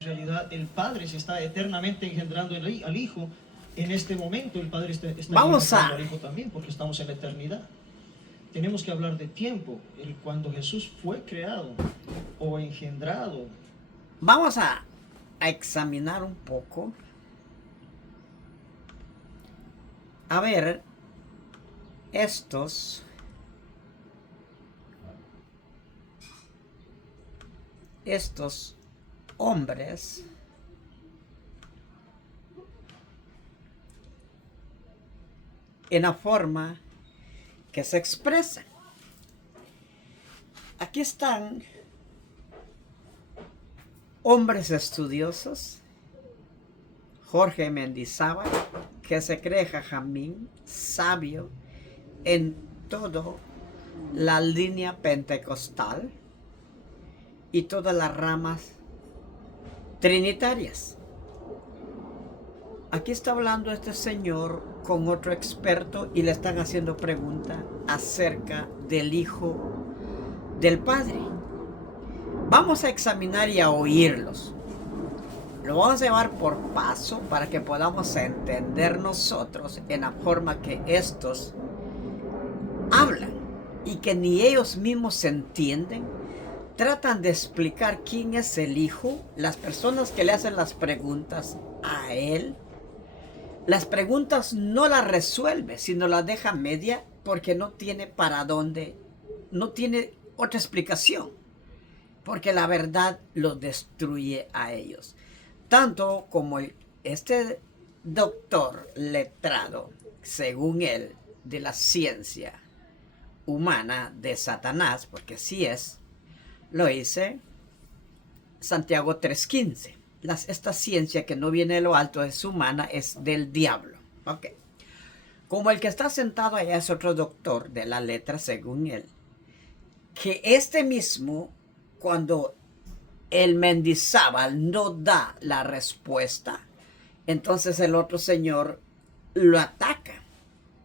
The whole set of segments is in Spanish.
En realidad el Padre se está eternamente engendrando al Hijo. En este momento el Padre está engendrando al Hijo también, porque estamos en la eternidad. Tenemos que hablar de tiempo, cuando Jesús fue creado o engendrado. Vamos a examinar un poco, a ver, estos hombres en la forma que se expresan. Aquí están hombres estudiosos: Jorge Mendizábal, que se cree jajamín, sabio en toda la línea pentecostal y todas las ramas trinitarias. Aquí está hablando este señor con otro experto y le están haciendo preguntas acerca del Hijo del Padre. Vamos a examinar y a oírlos. Lo vamos a llevar por paso para que podamos entender nosotros en la forma que estos hablan y que ni ellos mismos se entienden. Tratan de explicar quién es el Hijo. Las personas que le hacen las preguntas a él, las preguntas no las resuelve, sino las deja media porque no tiene para dónde, no tiene otra explicación, porque la verdad los destruye a ellos. Tanto como este doctor letrado, según él, de la ciencia humana de Satanás, porque así es, lo dice Santiago 3:15. Esta ciencia que no viene de lo alto, es humana, es del diablo. Okay. Como el que está sentado allá es otro doctor de la letra, según él, que este mismo, cuando el Mendizábal no da la respuesta, entonces el otro señor lo ataca.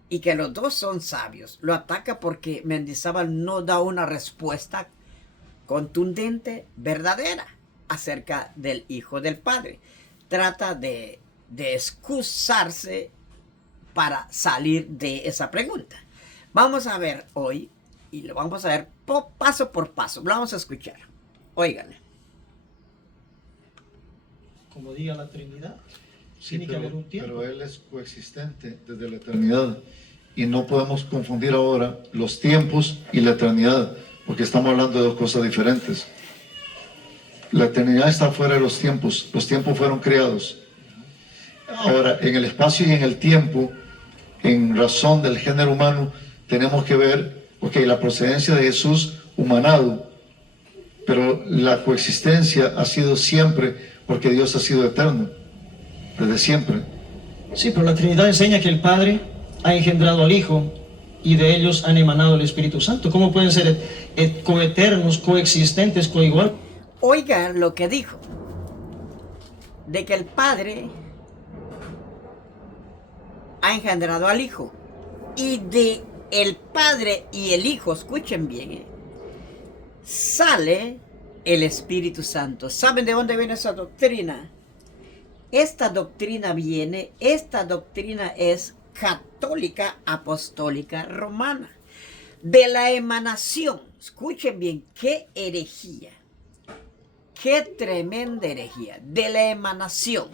Y que los dos son sabios. Lo ataca porque Mendizábal no da una respuesta contundente, verdadera, acerca del Hijo del Padre. Trata de excusarse para salir de esa pregunta. Vamos a ver hoy, y lo vamos a ver paso por paso. Lo vamos a escuchar. Óiganle. Como diga la Trinidad, tiene que haber un tiempo. Pero Él es coexistente desde la eternidad. Y no podemos confundir ahora los tiempos y la eternidad, porque estamos hablando de dos cosas diferentes. La eternidad está fuera de los tiempos fueron creados. Ahora, en el espacio y en el tiempo, en razón del género humano, tenemos que ver, la procedencia de Jesús humanado, pero la coexistencia ha sido siempre, porque Dios ha sido eterno, desde siempre. Sí, pero la Trinidad enseña que el Padre ha engendrado al Hijo y de ellos han emanado el Espíritu Santo. ¿Cómo pueden ser coeternos, coexistentes, coigual? Oigan lo que dijo, de que el Padre ha engendrado al Hijo, y de el Padre y el Hijo, escuchen bien, sale el Espíritu Santo. ¿Saben de dónde viene esa doctrina? Esta doctrina es católica, apostólica, romana, de la emanación. Escuchen bien, qué herejía, qué tremenda herejía, de la emanación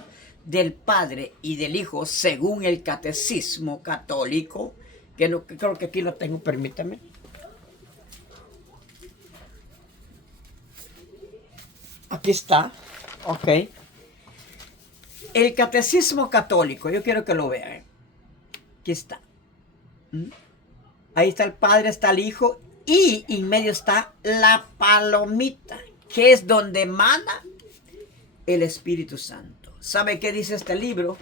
del Padre y del Hijo, según el catecismo católico, que creo que aquí lo tengo, permítame. Aquí está, ok. El catecismo católico, yo quiero que lo vean. Aquí está. Ahí está el Padre, está el Hijo, y en medio está la palomita, que es donde emana el Espíritu Santo. ¿Sabe qué dice este libro?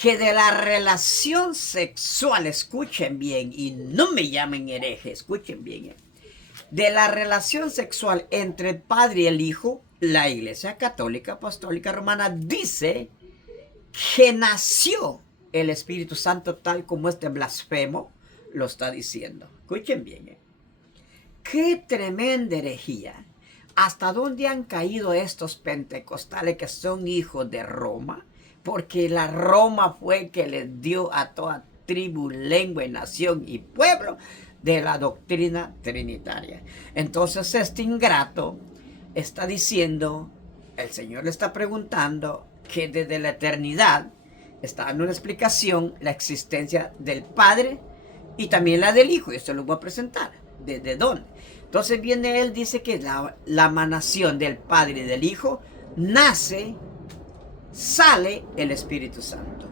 Que de la relación sexual, escuchen bien, y no me llamen hereje, escuchen bien, de la relación sexual entre el Padre y el Hijo, la Iglesia Católica Apostólica Romana dice que nació el Espíritu Santo, tal como este blasfemo lo está diciendo. Escuchen bien. Qué tremenda herejía. ¿hasta dónde han caído estos pentecostales que son hijos de Roma? Porque la Roma fue que les dio a toda tribu, lengua, nación y pueblo de la doctrina trinitaria. Entonces este ingrato está diciendo, el Señor le está preguntando que desde la eternidad está dando una explicación la existencia del Padre y también la del Hijo. Y esto lo voy a presentar. ¿Desde dónde? Entonces viene él, dice que la emanación del Padre y del Hijo nace, sale el Espíritu Santo.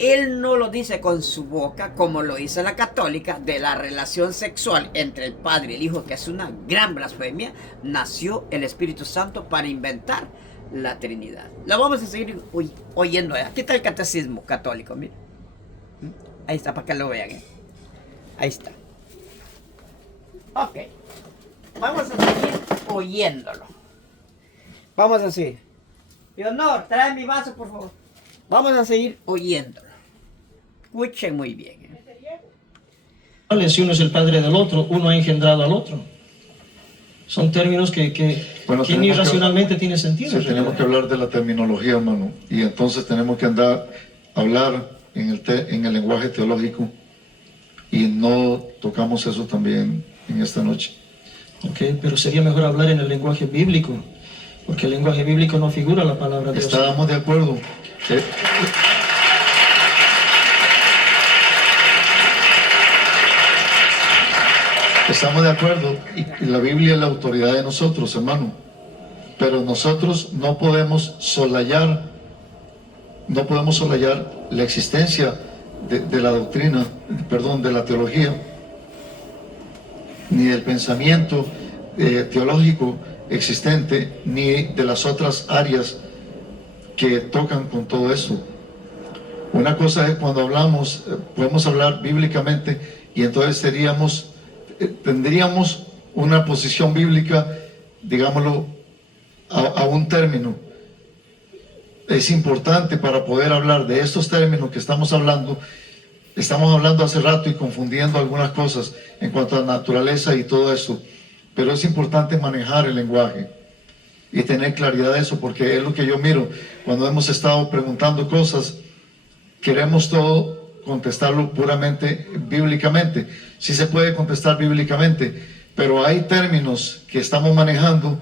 Él no lo dice con su boca, como lo dice la católica, de la relación sexual entre el Padre y el Hijo, que es una gran blasfemia. Nació el Espíritu Santo para inventar la Trinidad. Lo vamos a seguir oyendo. Aquí está el catecismo católico, mira. Ahí está, para que lo vean. Ahí está. Ok. Vamos a seguir oyéndolo. Vamos a seguir. Leonor, trae mi vaso, por favor. Vamos a seguir oyéndolo. Escuchen muy bien. Si uno es el padre del otro, uno ha engendrado al otro. Son términos que ni racionalmente tiene sentido. Sí, tenemos que hablar de la terminología, hermano. Y entonces tenemos que hablar en el lenguaje teológico. Y no tocamos eso también en esta noche. Ok, pero sería mejor hablar en el lenguaje bíblico. Porque el lenguaje bíblico no figura la palabra de Dios. Estábamos de acuerdo. Estamos de acuerdo. Y la Biblia es la autoridad de nosotros, hermano. Pero nosotros no podemos solayar la existencia de la doctrina, perdón, de la teología, ni del pensamiento teológico existente, ni de las otras áreas que tocan con todo eso. Una cosa es cuando hablamos, podemos hablar bíblicamente y entonces tendríamos una posición bíblica, digámoslo, a un término. Es importante para poder hablar de estos términos que estamos hablando hace rato y confundiendo algunas cosas en cuanto a naturaleza y todo eso, pero es importante manejar el lenguaje y tener claridad de eso, porque es lo que yo miro cuando hemos estado preguntando cosas. Queremos todo contestarlo puramente bíblicamente. Sí se puede contestar bíblicamente, pero hay términos que estamos manejando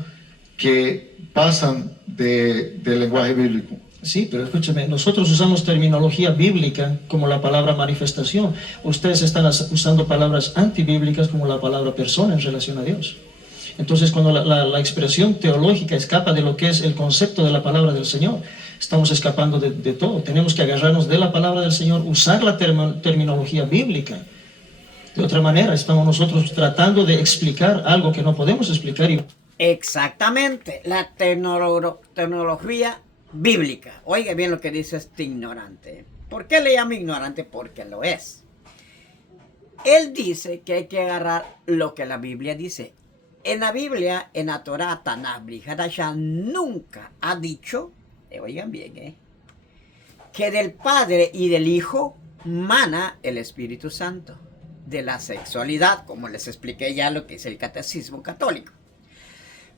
que pasan del lenguaje bíblico. Sí, pero escúcheme, nosotros usamos terminología bíblica como la palabra manifestación. Ustedes están usando palabras antibíblicas como la palabra persona en relación a Dios. Entonces, cuando la expresión teológica escapa de lo que es el concepto de la palabra del Señor, estamos escapando de todo. Tenemos que agarrarnos de la palabra del Señor, usar la terminología bíblica. De otra manera, estamos nosotros tratando de explicar algo que no podemos explicar. Exactamente, la tecnología bíblica. Oiga bien lo que dice este ignorante. ¿Por qué le llama ignorante? Porque lo es. Él dice que hay que agarrar lo que la Biblia dice. En la Biblia, en la Torah, Tanaj, Brit Hadashah, nunca ha dicho, oigan bien, que del Padre y del Hijo mana el Espíritu Santo. De la sexualidad, como les expliqué ya lo que es el catecismo católico.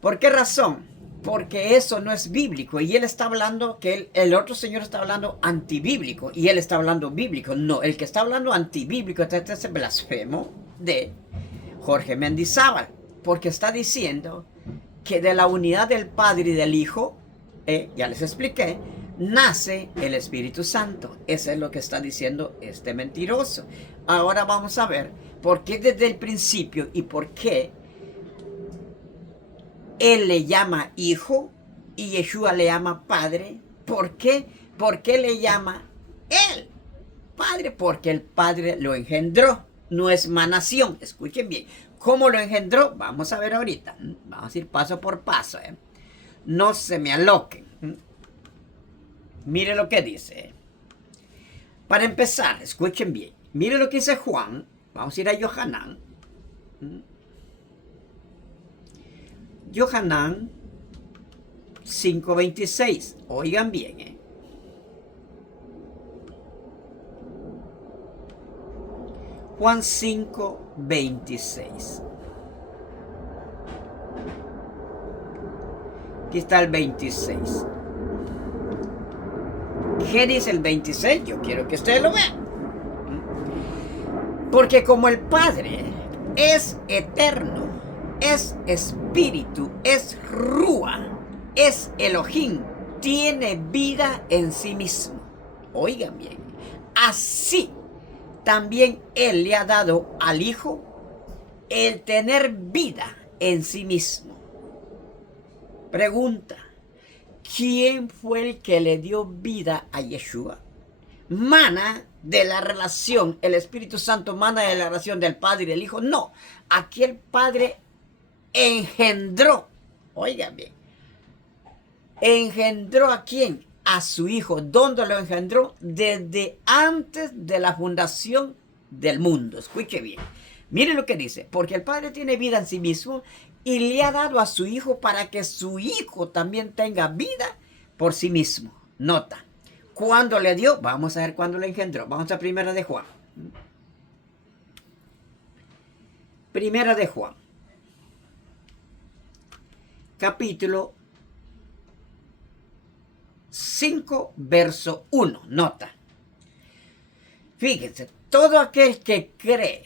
¿Por qué razón? Porque eso no es bíblico. Y él está hablando que el otro señor está hablando antibíblico. Y él está hablando bíblico. No, el que está hablando antibíblico es ese blasfemo de Jorge Mendizábal. Porque está diciendo que de la unidad del Padre y del Hijo, ya les expliqué, nace el Espíritu Santo. Eso es lo que está diciendo este mentiroso. Ahora vamos a ver por qué desde el principio y por qué él le llama hijo y Yeshua le llama padre. ¿Por qué? ¿Por qué le llama él padre? Porque el Padre lo engendró. No es manación. Escuchen bien. ¿Cómo lo engendró? Vamos a ver ahorita. Vamos a ir paso por paso. No se me aloquen. Mire lo que dice. Para empezar, escuchen bien. Mire lo que dice Juan. Vamos a ir a Yohanan. Yohanan 5:26. Oigan bien. Juan 5:26. Aquí está el 26. ¿Qué dice el 26? Yo quiero que ustedes lo vean. Porque como el Padre es eterno, es espíritu, es Rúa, es Elohim, tiene vida en sí mismo. Oigan bien, así también Él le ha dado al Hijo el tener vida en sí mismo. Pregunta, ¿quién fue el que le dio vida a Yeshua? ¿Mana de la relación, el Espíritu Santo mana de la relación del Padre y del Hijo? No, aquí el Padre engendró, oigan bien, ¿engendró a quién? A su Hijo. ¿Dónde lo engendró? Desde antes de la fundación del mundo. Escuche bien. Miren lo que dice. Porque el Padre tiene vida en sí mismo y le ha dado a su Hijo para que su Hijo también tenga vida por sí mismo. Nota. ¿Cuándo le dio? Vamos a ver cuándo lo engendró. Vamos a Primera de Juan. Primera de Juan. Capítulo 5, verso 1. Nota. Fíjense, todo aquel que cree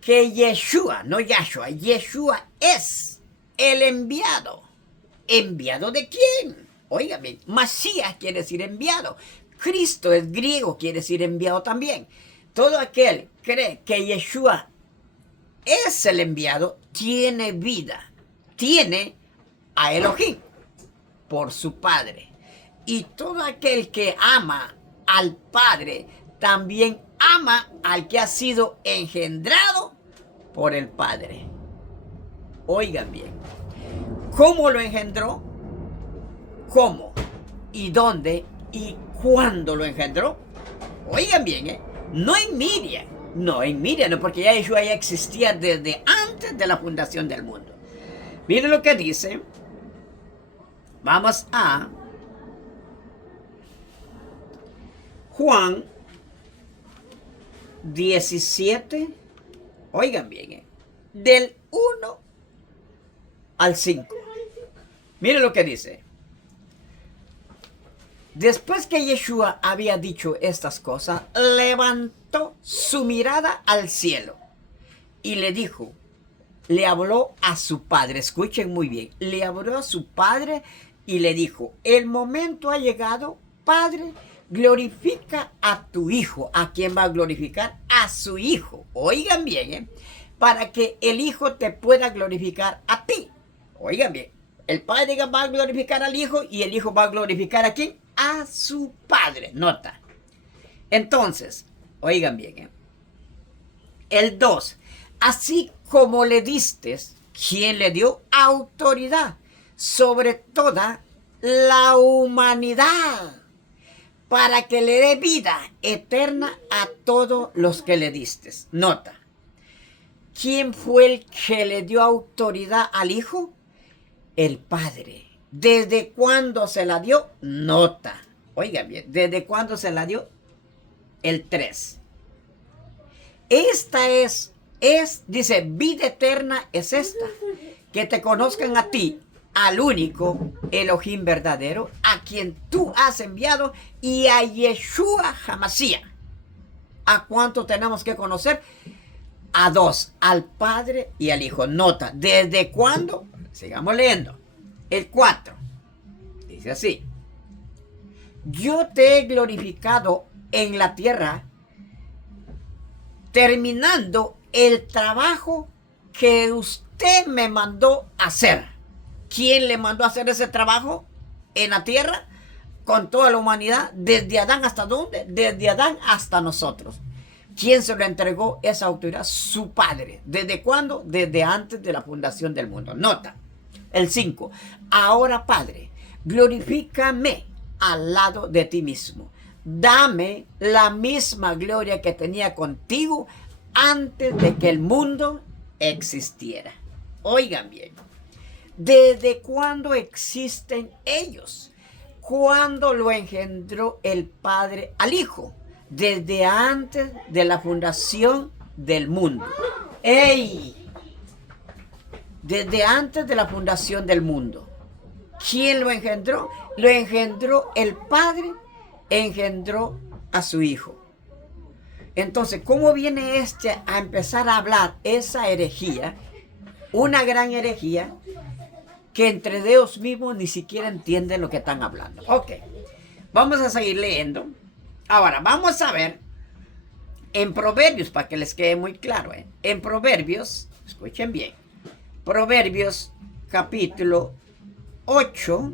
que Yeshua, no Yahshua, Yeshua es el enviado. ¿Enviado de quién? Óigame, Masías quiere decir enviado. Cristo es griego, quiere decir enviado también. Todo aquel que cree que Yeshua es el enviado, tiene vida. Tiene a Elohim por su Padre. Y todo aquel que ama al Padre, también ama al que ha sido engendrado por el Padre. Oigan bien. ¿Cómo lo engendró? ¿Cómo? ¿Y dónde? ¿Y cuándo lo engendró? Oigan bien, no en Miriam. No en Miriam, no, porque ya Yeshua ya existía desde antes de la fundación del mundo. Miren lo que dice. Vamos a Juan 17, oigan bien, del 1 al 5. Miren lo que dice. Después que Yeshua había dicho estas cosas, levantó su mirada al cielo y le dijo, le habló a su padre, escuchen muy bien, le habló a su padre y le dijo, el momento ha llegado, Padre, glorifica a tu Hijo. ¿A quién va a glorificar? A su Hijo. Oigan bien, para que el Hijo te pueda glorificar a ti. Oigan bien, el Padre va a glorificar al Hijo y el Hijo va a glorificar a quién? A su Padre. Nota. Entonces, oigan bien, el 2. Así como le diste, ¿quién le dio? Autoridad sobre toda la humanidad, para que le dé vida eterna a todos los que le diste. Nota. ¿Quién fue el que le dio autoridad al Hijo? El Padre. ¿Desde cuándo se la dio? Nota. Oigan bien, ¿desde cuándo se la dio? El 3. Esta dice, vida eterna es esta, que te conozcan a ti, al único Elohim verdadero, a quien tú has enviado, y a Yeshua Hamashiach. ¿A cuánto tenemos que conocer? A 2, al Padre y al Hijo. Nota, ¿desde cuándo? Sigamos leyendo. El 4, dice así. Yo te he glorificado en la tierra, terminando el trabajo que usted me mandó hacer. ¿Quién le mandó a hacer ese trabajo en la tierra? Con toda la humanidad, desde Adán hasta ¿dónde? Desde Adán hasta nosotros. ¿Quién se lo entregó esa autoridad? Su Padre. ¿Desde cuándo? Desde antes de la fundación del mundo. Nota, el 5. Ahora, Padre, glorifícame al lado de ti mismo. Dame la misma gloria que tenía contigo antes de que el mundo existiera. Oigan bien. ¿Desde cuándo existen ellos? ¿Cuándo lo engendró el Padre al Hijo? Desde antes de la fundación del mundo. ¡Ey! Desde antes de la fundación del mundo. ¿Quién lo engendró? Lo engendró el Padre, engendró a su Hijo. Entonces, ¿cómo viene a empezar a hablar esa herejía? Una gran herejía que entre Dios mismos ni siquiera entienden lo que están hablando. Ok, vamos a seguir leyendo. Ahora, vamos a ver en Proverbios, para que les quede muy claro. En Proverbios, escuchen bien, Proverbios capítulo 8,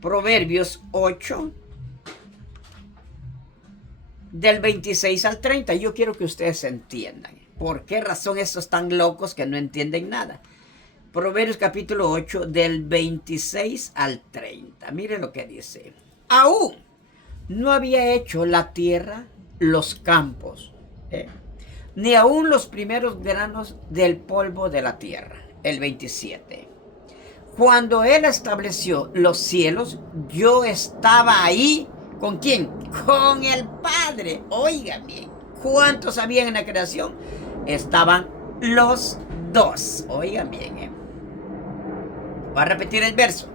Proverbios 8, del 26 al 30. Yo quiero que ustedes entiendan por qué razón estos tan locos que no entienden nada. Proverbios capítulo 8, del 26 al 30. Miren lo que dice. Aún no había hecho la tierra los campos, ni aún los primeros granos del polvo de la tierra. El 27. Cuando él estableció los cielos, yo estaba ahí. ¿Con quién? Con el Padre. Oigan bien. ¿Cuántos habían en la creación? Estaban los dos. Oigan bien. Voy a repetir el verso.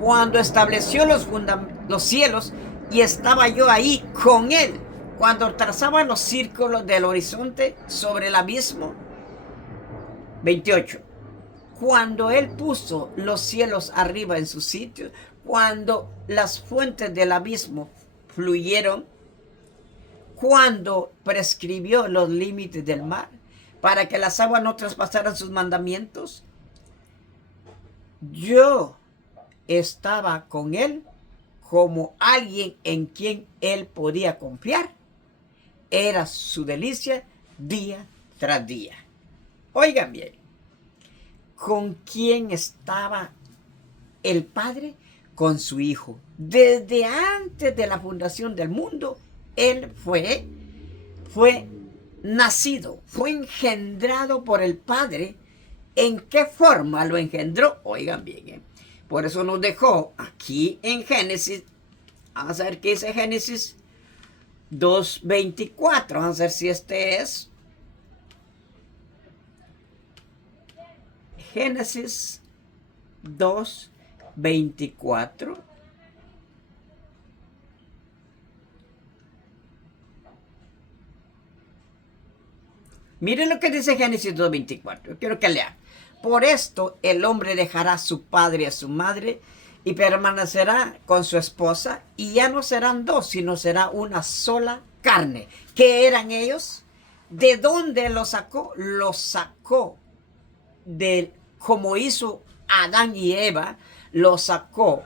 Cuando estableció los cielos, y estaba yo ahí con él. Cuando trazaba los círculos del horizonte sobre el abismo. 28. Cuando él puso los cielos arriba en su sitio, cuando las fuentes del abismo fluyeron, cuando prescribió los límites del mar, para que las aguas no traspasaran sus mandamientos, yo estaba con él como alguien en quien él podía confiar. Era su delicia día tras día. Oigan bien, ¿con quién estaba el Padre? Con su Hijo. Desde antes de la fundación del mundo, él fue nacido, fue engendrado por el Padre. ¿En qué forma lo engendró? Oigan bien, por eso nos dejó aquí en Génesis. Vamos a ver qué dice Génesis 2:24. Vamos a ver si este es. Génesis 2:24. Miren lo que dice Génesis 2:24. Quiero que lean. Por esto el hombre dejará a su padre y a su madre y permanecerá con su esposa, y ya no serán dos, sino será una sola carne. ¿Qué eran ellos? ¿De dónde los sacó? Los sacó de, como hizo Adán y Eva, los sacó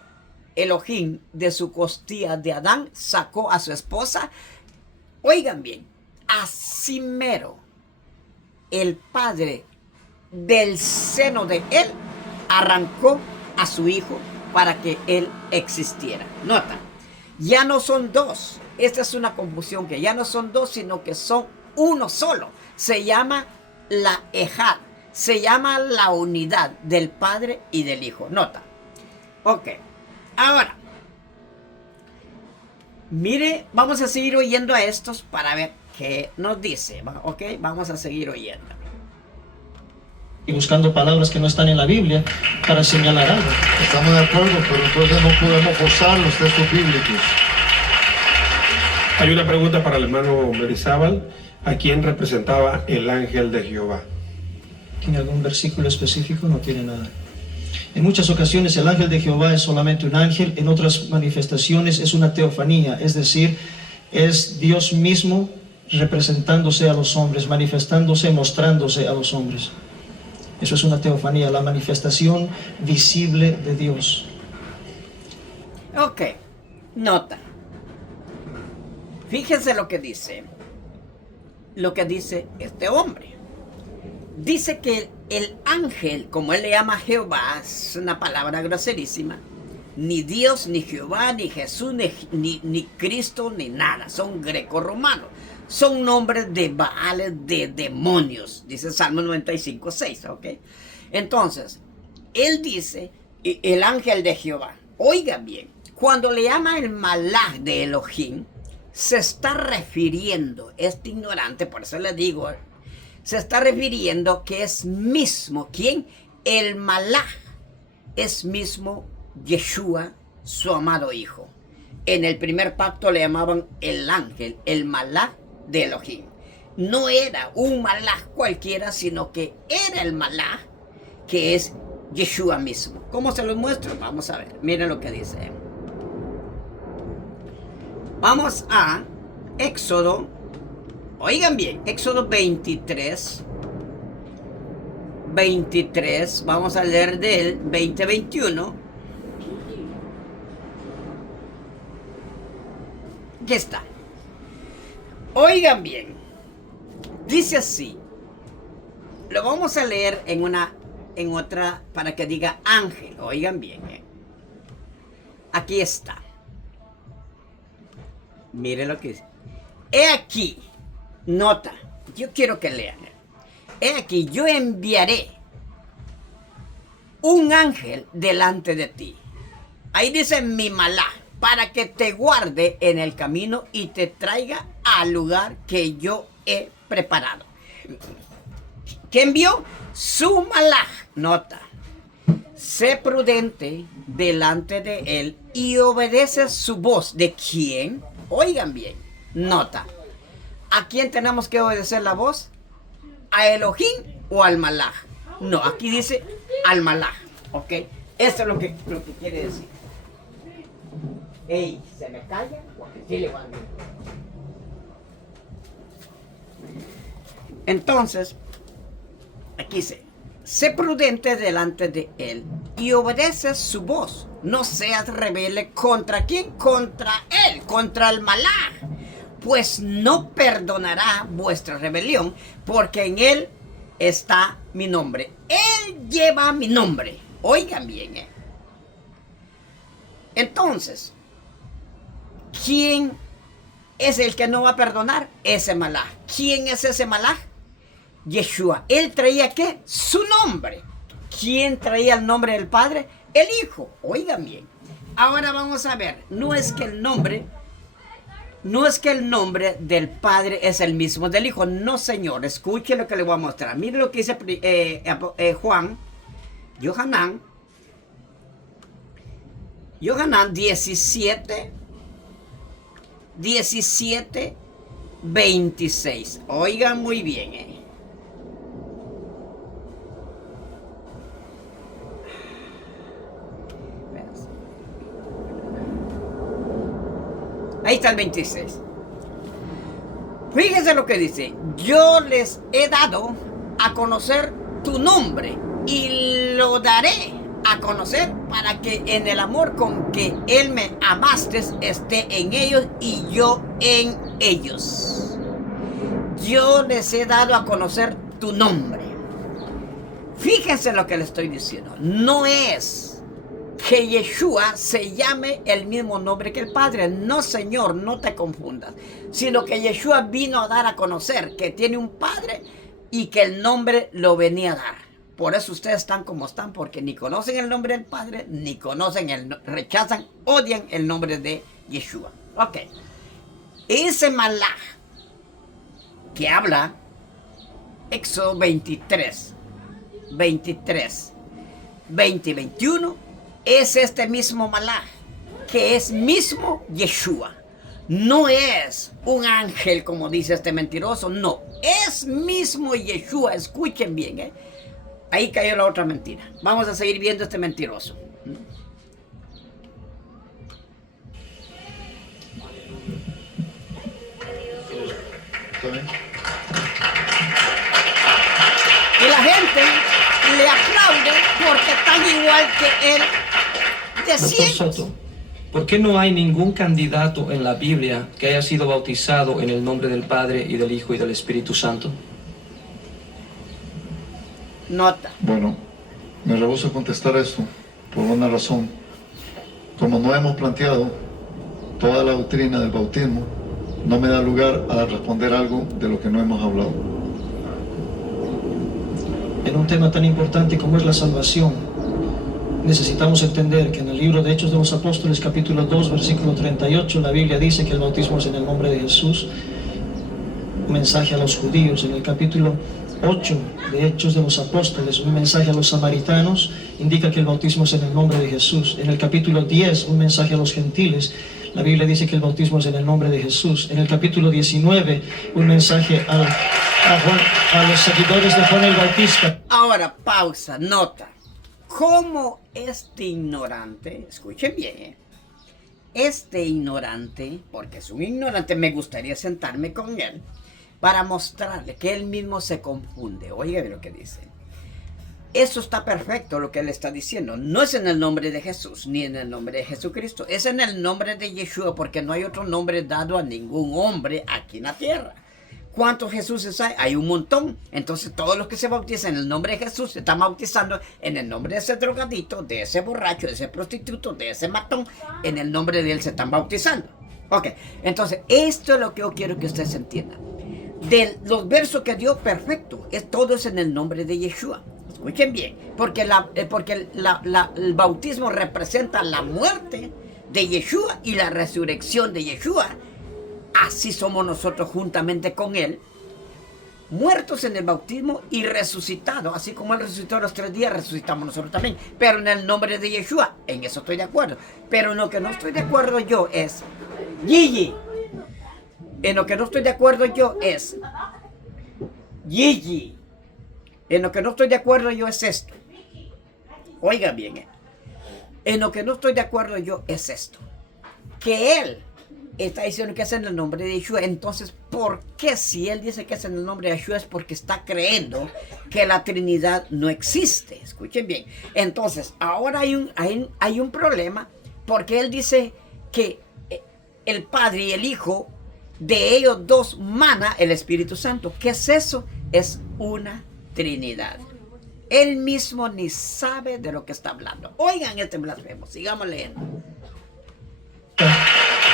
Elohim de su costilla de Adán, sacó a su esposa. Oigan bien, así mero el Padre del seno de él arrancó a su Hijo para que él existiera. Nota, ya no son dos. Esta es una confusión, que ya no son dos, sino que son uno solo. Se llama la Ejad, se llama la unidad del Padre y del Hijo. Nota. Ok, ahora, mire, vamos a seguir oyendo a estos para ver qué nos dice. Ok, vamos a seguir oyendo. Y buscando palabras que no están en la Biblia para señalar algo. Estamos de acuerdo, pero entonces no podemos forzar los textos bíblicos. Hay una pregunta para el hermano Merizábal. ¿A quién representaba el ángel de Jehová? ¿Tiene algún versículo específico? No tiene nada. En muchas ocasiones el ángel de Jehová es solamente un ángel. En otras manifestaciones es una teofanía, es decir, es Dios mismo representándose a los hombres, manifestándose, mostrándose a los hombres. Eso es una teofanía, la manifestación visible de Dios. Ok, nota. Fíjense lo que dice este hombre. Dice que el ángel, como él le llama Jehová, es una palabra groserísima. Ni Dios, ni Jehová, ni Jesús, ni Cristo, ni nada. Son greco-romanos. Son nombres de baales, de demonios. Dice Salmo 95:6, ¿ok? Entonces, él dice, el ángel de Jehová. Oigan bien, cuando le llama el malach de Elohim, se está refiriendo, este ignorante, por eso le digo, se está refiriendo que es mismo, ¿quién? El malach es mismo Yeshua, su amado Hijo. En el primer pacto le llamaban el ángel, el malaj de Elohim. No era un malaj cualquiera, sino que era el malaj que es Yeshua mismo. ¿Cómo se lo muestro? Vamos a ver. Miren lo que dice. Vamos a Éxodo. Oigan bien, Éxodo 23. 23. Vamos a leer del 20-21. Aquí está. Oigan bien. Dice así. Lo vamos a leer en otra para que diga ángel. Oigan bien. Aquí está. Miren lo que dice. He aquí. Nota. Yo quiero que lean. He aquí, yo enviaré un ángel delante de ti. Ahí dice mi malá, para que te guarde en el camino y te traiga al lugar que yo he preparado. ¿Qué envió? Su malaj. Nota. Sé prudente delante de él y obedece su voz. ¿De quién? Oigan bien. Nota. ¿A quién tenemos que obedecer la voz? ¿A Elohim o al malaj? No, aquí dice al malaj. ¿Ok? Eso es lo que quiere decir. Ey, ¿se me calla? Porque sí le va a decir. Entonces, aquí dice, sé prudente delante de él y obedece su voz. No seas rebelde. ¿Contra quién? Contra él, contra el malaj. Pues no perdonará vuestra rebelión, porque en él está mi nombre. Él lleva mi nombre. Oigan bien. Entonces, ¿quién es el que no va a perdonar? Ese malaj. ¿Quién es ese malaj? Yeshua. ¿Él traía qué? Su nombre. ¿Quién traía el nombre del Padre? El Hijo. Oigan bien. Ahora vamos a ver. No es que el nombre del Padre es el mismo del Hijo. No, señor. Escuche lo que le voy a mostrar. Mire lo que dice Yohanan 17, 26. Oigan muy bien. Ahí está el 26. Fíjense lo que dice. Yo les he dado a conocer tu nombre y lo daré a conocer para que en el amor con que él me amaste esté en ellos y yo en ellos. Yo les he dado a conocer tu nombre. Fíjense lo que le estoy diciendo. No es que Yeshua se llame el mismo nombre que el Padre. No, señor, no te confundas. Sino que Yeshua vino a dar a conocer que tiene un Padre y que el nombre lo venía a dar. Por eso ustedes están como están, porque ni conocen el nombre del Padre, ni rechazan, odian el nombre de Yeshua. Ok. Ese malaj que habla Éxodo 23, 20 y 21, es este mismo malaj, que es mismo Yeshua. No es un ángel como dice este mentiroso, no. Es mismo Yeshua, escuchen bien, Ahí cayó la otra mentira. Vamos a seguir viendo este mentiroso. Y la gente le aplaude porque están igual que él de ciegos. Doctor Soto, ¿por qué no hay ningún candidato en la Biblia que haya sido bautizado en el nombre del Padre y del Hijo y del Espíritu Santo? Nota. Bueno, me rehúso a contestar esto por una razón. Como no hemos planteado toda la doctrina del bautismo, no me da lugar a responder algo de lo que no hemos hablado. En un tema tan importante como es la salvación, necesitamos entender que en el libro de Hechos de los Apóstoles, capítulo 2, versículo 38, la Biblia dice que el bautismo es en el nombre de Jesús. Un mensaje a los judíos. En el capítulo 8 de Hechos de los Apóstoles, un mensaje a los samaritanos. indica que el bautismo es en el nombre de Jesús. En el capítulo 10, un mensaje a los gentiles, la Biblia dice que el bautismo es en el nombre de Jesús. En el capítulo 19, un mensaje a los seguidores de Juan el Bautista. Ahora, pausa, nota. ¿Cómo este ignorante, escuchen bien, este ignorante, porque es un ignorante, me gustaría sentarme con él para mostrarle que él mismo se confunde? Oiga lo que dice. Eso está perfecto lo que él está diciendo. No es en el nombre de Jesús, ni en el nombre de Jesucristo. Es en el nombre de Yeshua, porque no hay otro nombre dado a ningún hombre aquí en la tierra. ¿Cuántos Jesuses hay? Hay un montón. Entonces todos los que se bautizan en el nombre de Jesús se están bautizando en el nombre de ese drogadito, de ese borracho, de ese prostituto, de ese matón. En el nombre de él se están bautizando. Ok, entonces esto es lo que yo quiero que ustedes entiendan. De los versos que dio, perfecto. Todo es en el nombre de Yeshua. Escuchen bien, porque el bautismo representa la muerte de Yeshua y la resurrección de Yeshua. Así somos nosotros juntamente con él, muertos en el bautismo y resucitados. Así como él resucitó a los 3 días, resucitamos nosotros también. Pero en el nombre de Yeshua, en eso estoy de acuerdo. Pero en lo que no estoy de acuerdo yo es, Gigi, en lo que no estoy de acuerdo yo es, Gigi, en lo que no estoy de acuerdo yo es esto. Oigan bien, en lo que no estoy de acuerdo yo es esto. Que él está diciendo que es en el nombre de Yeshua. Entonces, ¿por qué si él dice que es en el nombre de Yeshua es porque está creyendo que la Trinidad no existe? Escuchen bien. Entonces, ahora hay un problema, porque él dice que el Padre y el Hijo, de ellos dos mana el Espíritu Santo. ¿Qué es eso? Es una Trinidad. Él mismo ni sabe de lo que está hablando. Oigan este blasfemo, sigamos leyendo.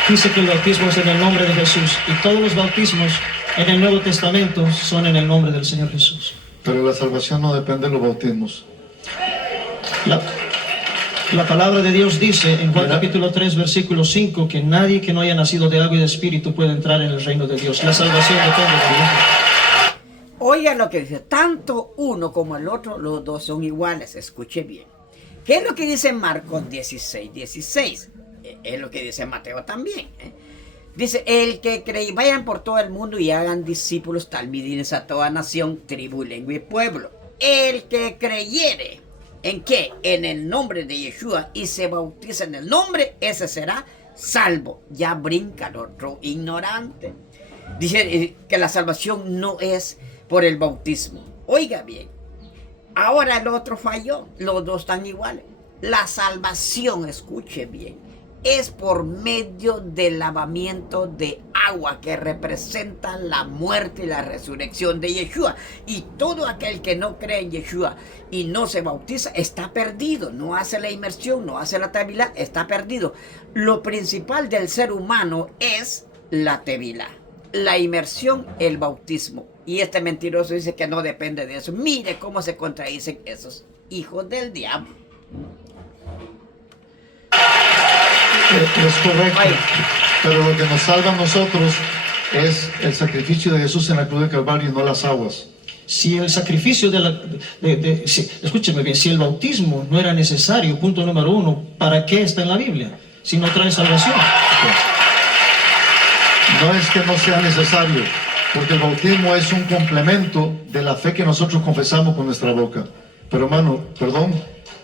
Dice que el bautismo es en el nombre de Jesús, y todos los bautismos en el Nuevo Testamento son en el nombre del Señor Jesús. Pero la salvación no depende de los bautismos. La palabra de Dios dice en Juan capítulo 3, versículo 5, que nadie que no haya nacido de agua y de espíritu puede entrar en el reino de Dios. La salvación depende de Dios. Oigan lo que dice, tanto uno como el otro, los dos son iguales. Escuche bien. ¿Qué es lo que dice Marcos 16, 16? Es lo que dice Mateo también. Dice, el que cree, vayan por todo el mundo y hagan discípulos talmidines a toda nación, tribu, lengua y pueblo. El que creyere, ¿en qué? En el nombre de Yeshua y se bautiza en el nombre, ese será salvo. Ya brinca el otro ignorante. Dice que la salvación no es por el bautismo. Oiga bien, ahora el otro falló, los dos están iguales. La salvación, escuche bien, es por medio del lavamiento de agua que representa la muerte y la resurrección de Yeshua. Y todo aquel que no cree en Yeshua y no se bautiza está perdido, no hace la inmersión, no hace la tevilá, está perdido. Lo principal del ser humano es la tevilá, la inmersión, el bautismo. Y este mentiroso dice que no depende de eso. Mire cómo se contradicen esos hijos del diablo. Es correcto. Ay. Pero lo que nos salva a nosotros es el sacrificio de Jesús en la cruz de Calvario y no las aguas. Si el sacrificio escúcheme bien, si el bautismo no era necesario, punto número 1, ¿para qué está en la Biblia? Si no trae salvación. No es que no sea necesario, porque el bautismo es un complemento de la fe que nosotros confesamos con nuestra boca. Pero hermano, perdón,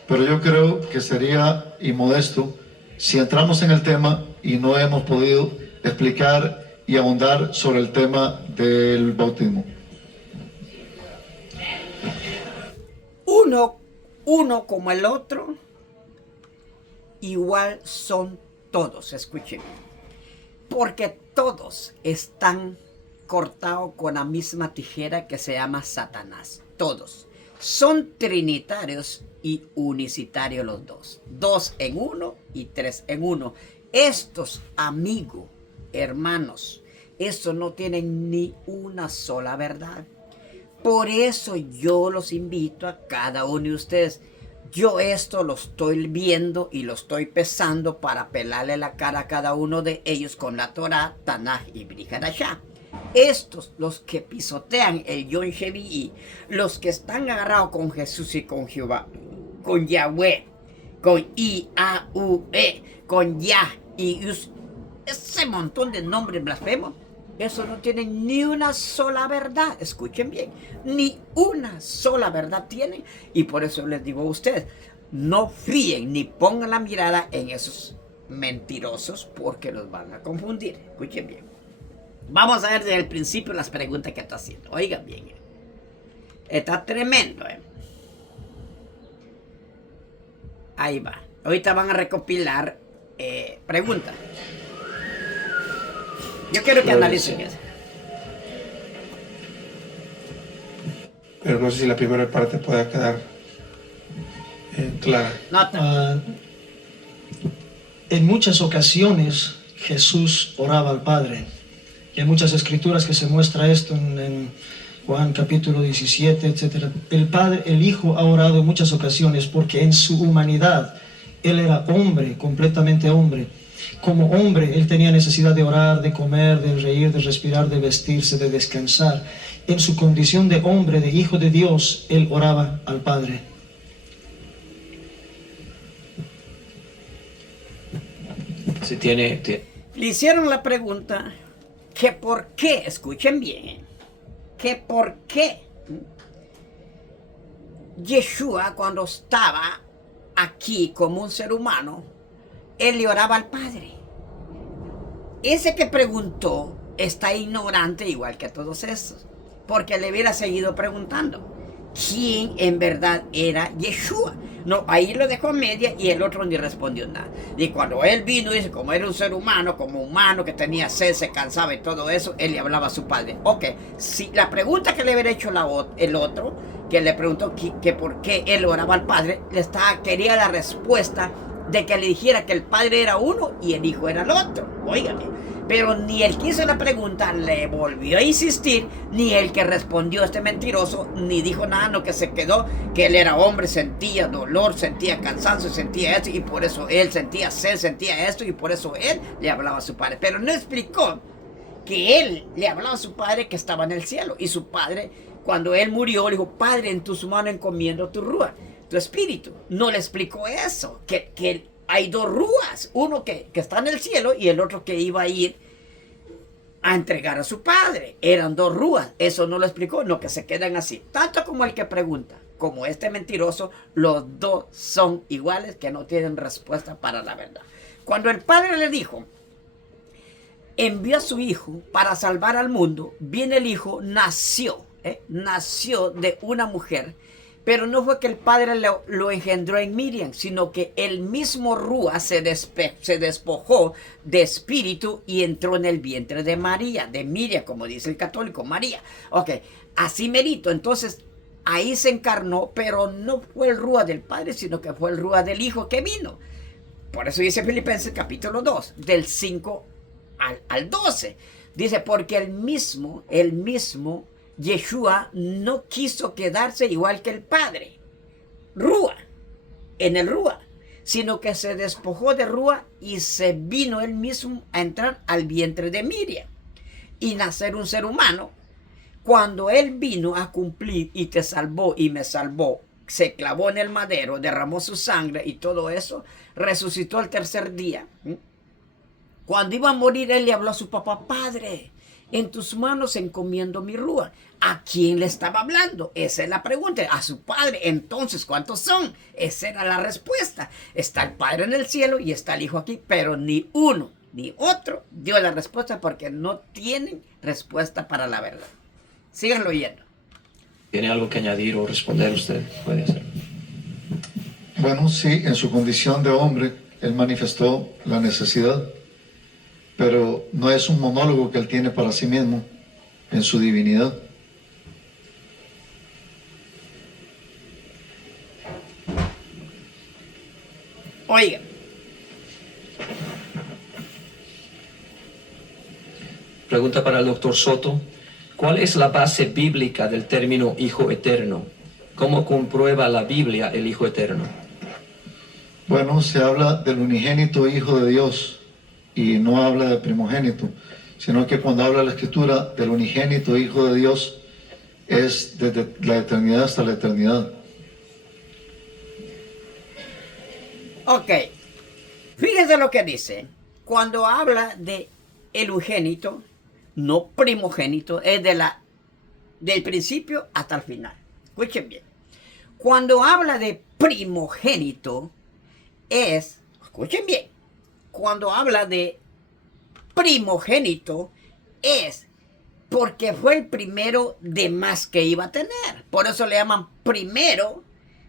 pero yo creo que sería inmodesto si entramos en el tema y no hemos podido explicar y ahondar sobre el tema del bautismo. Uno como el otro, igual son todos, escuchen, porque todos están cortados con la misma tijera que se llama Satanás. Todos son trinitarios y unicitarios los dos. 2 en 1 y 3 en 1. Estos amigos, hermanos, estos no tienen ni una sola verdad. Por eso yo los invito a cada uno de ustedes. Yo esto lo estoy viendo y lo estoy pesando para pelarle la cara a cada uno de ellos con la Torah, Tanaj y Brit Hadashah. Estos, los que pisotean el Yom Shevi'i, los que están agarrados con Jesús y con Jehová, con Yahweh, con I-A-U-E, con Yah y Us. Ese montón de nombres blasfemos, eso no tiene ni una sola verdad. Escuchen bien, ni una sola verdad tienen. Y por eso les digo a ustedes, no fíen ni pongan la mirada en esos mentirosos porque los van a confundir. Escuchen bien. Vamos a ver desde el principio las preguntas que está haciendo. Oigan bien. Está tremendo. Ahí va. Ahorita van a recopilar preguntas. Yo quiero que analicen eso. Pero no sé si la primera parte pueda quedar clara. En muchas ocasiones Jesús oraba al Padre. Y hay muchas escrituras que se muestra esto en Juan capítulo 17, etc. El Hijo ha orado en muchas ocasiones porque en su humanidad Él era hombre, completamente hombre. Como hombre, Él tenía necesidad de orar, de comer, de reír, de respirar, de vestirse, de descansar. En su condición de hombre, de Hijo de Dios, Él oraba al Padre. Si tiene... Le hicieron la pregunta que por qué, escuchen bien, que por qué Yeshua cuando estaba aquí como un ser humano, Él le oraba al Padre. Ese que preguntó está ignorante igual que todos esos, porque le hubiera seguido preguntando quién en verdad era Yeshua. No, ahí lo dejó a media y el otro ni respondió nada. Y cuando él vino, dice, como era un ser humano, como humano que tenía sed, se cansaba y todo eso, él le hablaba a su padre. Ok, si la pregunta que le hubiera hecho el otro, que le preguntó que por qué él oraba al padre, quería la respuesta de que le dijera que el padre era uno y el hijo era el otro. Óigame. Pero ni el que hizo la pregunta le volvió a insistir, ni el que respondió este mentiroso, ni dijo nada, no, que se quedó, que él era hombre, sentía dolor, sentía cansancio, sentía esto, y por eso él sentía sed, sentía esto, y por eso él le hablaba a su padre. Pero no explicó que él le hablaba a su padre que estaba en el cielo, y su padre, cuando él murió, le dijo, Padre, en tus manos encomiendo tu rúa, tu espíritu. No le explicó eso, que hay dos rúas, uno que está en el cielo y el otro que iba a ir a entregar a su padre. Eran dos rúas, eso no lo explicó, no, que se quedan así. Tanto como el que pregunta, como este mentiroso, los dos son iguales, que no tienen respuesta para la verdad. Cuando el padre le dijo, envió a su hijo para salvar al mundo, viene el hijo, nació de una mujer. Pero no fue que el padre lo engendró en Miriam, sino que el mismo Rúa se despojó de espíritu y entró en el vientre de María, de Miriam, como dice el católico, María. Ok, así merito. Entonces, ahí se encarnó, pero no fue el Rúa del padre, sino que fue el Rúa del hijo que vino. Por eso dice Filipenses capítulo 2, del 5 al 12. Dice, porque el mismo Yeshua no quiso quedarse igual que el Padre, Rúa, en el Rúa, sino que se despojó de Rúa y se vino él mismo a entrar al vientre de Miriam y nacer un ser humano. Cuando él vino a cumplir y te salvó y me salvó, se clavó en el madero, derramó su sangre y todo eso, resucitó al tercer día. Cuando iba a morir, él le habló a su papá, Padre, en tus manos encomiendo mi rúa. ¿A quién le estaba hablando? Esa es la pregunta. A su padre. Entonces, ¿cuántos son? Esa era la respuesta. Está el padre en el cielo y está el hijo aquí, pero ni uno ni otro dio la respuesta porque no tienen respuesta para la verdad. Síganlo oyendo. ¿Tiene algo que añadir o responder usted? Puede hacer. Bueno, sí, en su condición de hombre, él manifestó la necesidad, pero no es un monólogo que él tiene para sí mismo en su divinidad. Oiga. Pregunta para el doctor Soto. ¿Cuál es la base bíblica del término Hijo Eterno? ¿Cómo comprueba la Biblia el Hijo Eterno? Bueno, se habla del unigénito Hijo de Dios y no habla de primogénito, sino que cuando habla la Escritura del unigénito Hijo de Dios es desde la eternidad hasta la eternidad. Ok. Fíjense lo que dice. Cuando habla de el unigénito, no primogénito, es del principio hasta el final. Escuchen bien. Cuando habla de primogénito, escuchen bien, cuando habla de primogénito, es porque fue el primero de más que iba a tener. Por eso le llaman primero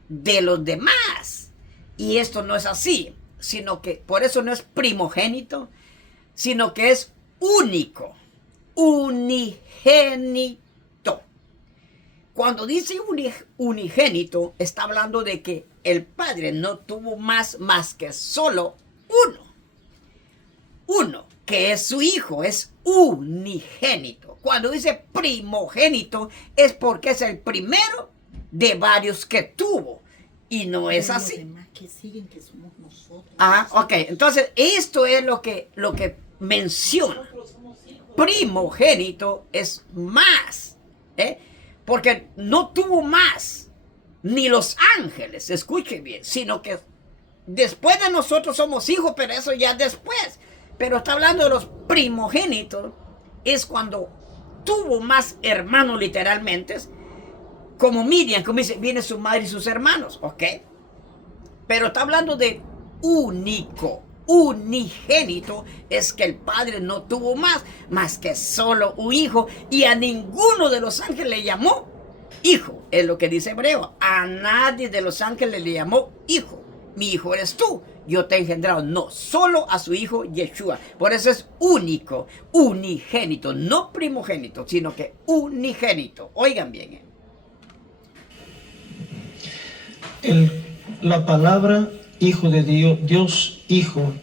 de los demás. Y esto no es así, sino que por eso no es primogénito, sino que es único, unigénito. Cuando dice unigénito, está hablando de que el Padre no tuvo más que solo uno. Uno, que es su Hijo, es unigénito. Cuando dice primogénito, es porque es el primero de varios que tuvo. Y no es así. Los demás que siguen, que somos nosotros. Ah, ok. Entonces, esto es lo que menciona. Primogénito es más. Porque no tuvo más, ni los ángeles, escuchen bien, sino que después de nosotros somos hijos, pero eso ya después. Pero está hablando de los primogénitos, es cuando tuvo más hermanos literalmente, como Miriam, como dice, viene su madre y sus hermanos, ¿ok? Pero está hablando de único, unigénito, es que el Padre no tuvo más que solo un hijo, y a ninguno de los ángeles le llamó hijo, es lo que dice Hebreo. A nadie de los ángeles le llamó hijo. Mi hijo eres tú, yo te he engendrado. No, solo a su hijo Yeshua. Por eso es único, unigénito, no primogénito, sino que unigénito. Oigan bien. La palabra Hijo de Dios, Dios Hijo,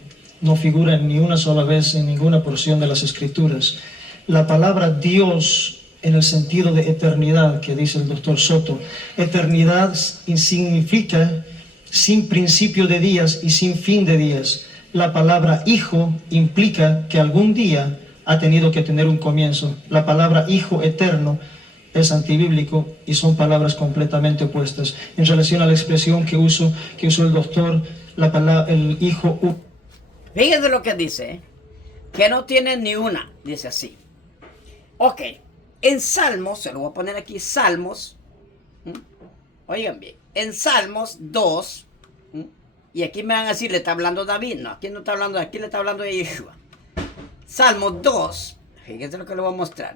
no figura ni una sola vez en ninguna porción de las Escrituras. La palabra Dios, en el sentido de eternidad, que dice el doctor Soto, eternidad significa sin principio de días y sin fin de días. La palabra Hijo implica que algún día ha tenido que tener un comienzo. La palabra Hijo eterno es antibíblico y son palabras completamente opuestas. En relación a la expresión que usó el doctor, el Hijo... Fíjense lo que dice, que no tiene ni una, dice así. Ok, en Salmos, se lo voy a poner aquí, Salmos, oigan bien, en Salmos 2, y aquí me van a decir, le está hablando David, no, aquí no está hablando, aquí le está hablando de Yeshua. Salmos 2, fíjense lo que le voy a mostrar,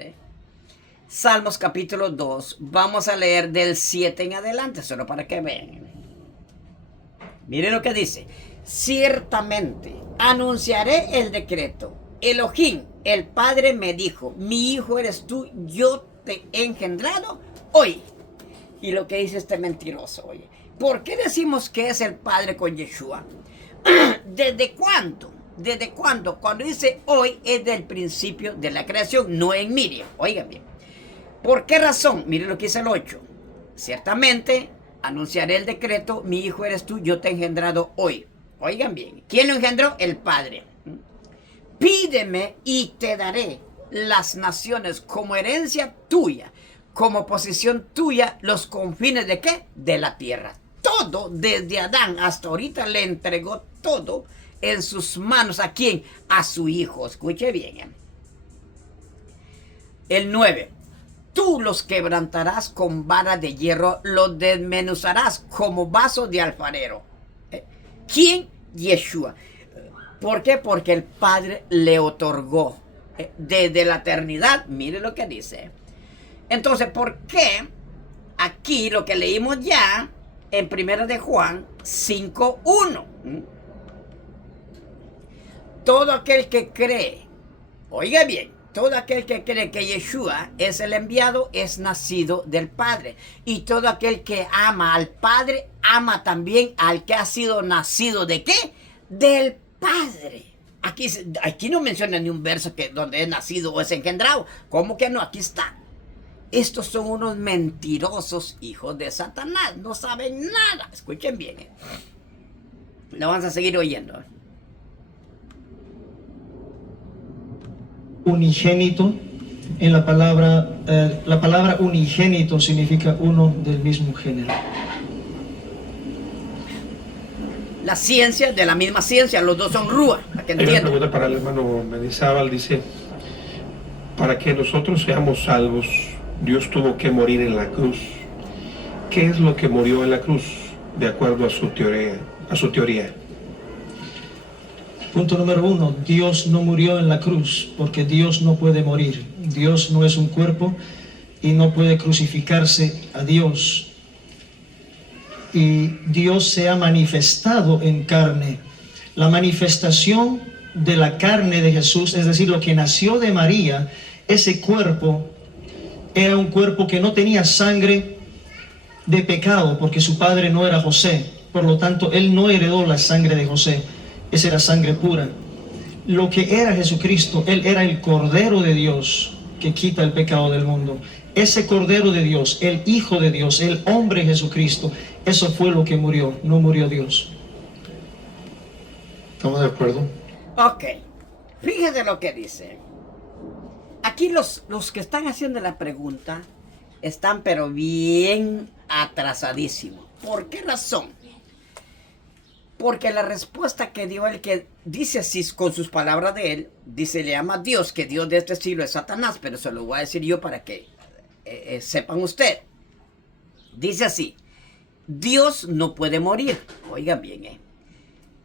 Salmos capítulo 2, vamos a leer del 7 en adelante, solo para que vean. Miren lo que dice. Ciertamente anunciaré el decreto. Elohim, el Padre me dijo, mi hijo eres tú, yo te he engendrado hoy. Y lo que dice este mentiroso, oye, ¿por qué decimos que es el Padre con Yeshua? ¿Desde cuándo? ¿Desde cuándo? Cuando dice hoy es del principio de la creación, no en Miriam. Oigan bien. ¿Por qué razón? Miren lo que dice el 8. Ciertamente anunciaré el decreto, mi hijo eres tú, yo te he engendrado hoy. Oigan bien, ¿quién lo engendró? El Padre. Pídeme y te daré las naciones como herencia tuya, como posesión tuya, los confines ¿de qué? De la tierra. Todo, desde Adán hasta ahorita, le entregó todo en sus manos. ¿A quién? A su hijo. Escuche bien. El 9. Tú los quebrantarás con vara de hierro, los desmenuzarás como vaso de alfarero. ¿Quién? Yeshua. ¿Por qué? Porque el Padre le otorgó desde la eternidad. Mire lo que dice. Entonces, ¿por qué aquí lo que leímos ya en 1 de Juan 5:1? Todo aquel que cree, oiga bien, todo aquel que cree que Yeshua es el enviado es nacido del Padre. Y todo aquel que ama al Padre, ama también al que ha sido nacido ¿de qué? Del Padre. Aquí no menciona ni un verso donde es nacido o es engendrado. ¿Cómo que no? Aquí está. Estos son unos mentirosos hijos de Satanás. No saben nada. Escuchen bien. Lo vamos a seguir oyendo. Unigénito, en la palabra unigénito significa uno del mismo género. la ciencia de la misma ciencia, los dos son Rúa, para que Hay una entiendan. pregunta para el hermano Mendizábal, dice, para que nosotros seamos salvos, Dios tuvo que morir en la cruz. ¿Qué es lo que murió en la cruz, de acuerdo a su teoría? Punto número 1, Dios no murió en la cruz porque Dios no puede morir. Dios no es un cuerpo y no puede crucificarse a Dios. Y Dios se ha manifestado en carne. La manifestación de la carne de Jesús, es decir, lo que nació de María, ese cuerpo era un cuerpo que no tenía sangre de pecado porque su padre no era José. Por lo tanto, él no heredó la sangre de José. Esa era sangre pura. Lo que era Jesucristo, él era el Cordero de Dios que quita el pecado del mundo. Ese Cordero de Dios, el Hijo de Dios, el hombre Jesucristo, eso fue lo que murió, no murió Dios. ¿Estamos de acuerdo? Ok, fíjense lo que dice. Aquí los que están haciendo la pregunta están pero bien atrasadísimos. ¿Por qué razón? Porque la respuesta que dio el que dice así con sus palabras de él, dice, le llama a Dios, que Dios de este siglo es Satanás, pero se lo voy a decir yo para que sepan ustedes. Dice así, Dios no puede morir. Oigan bien,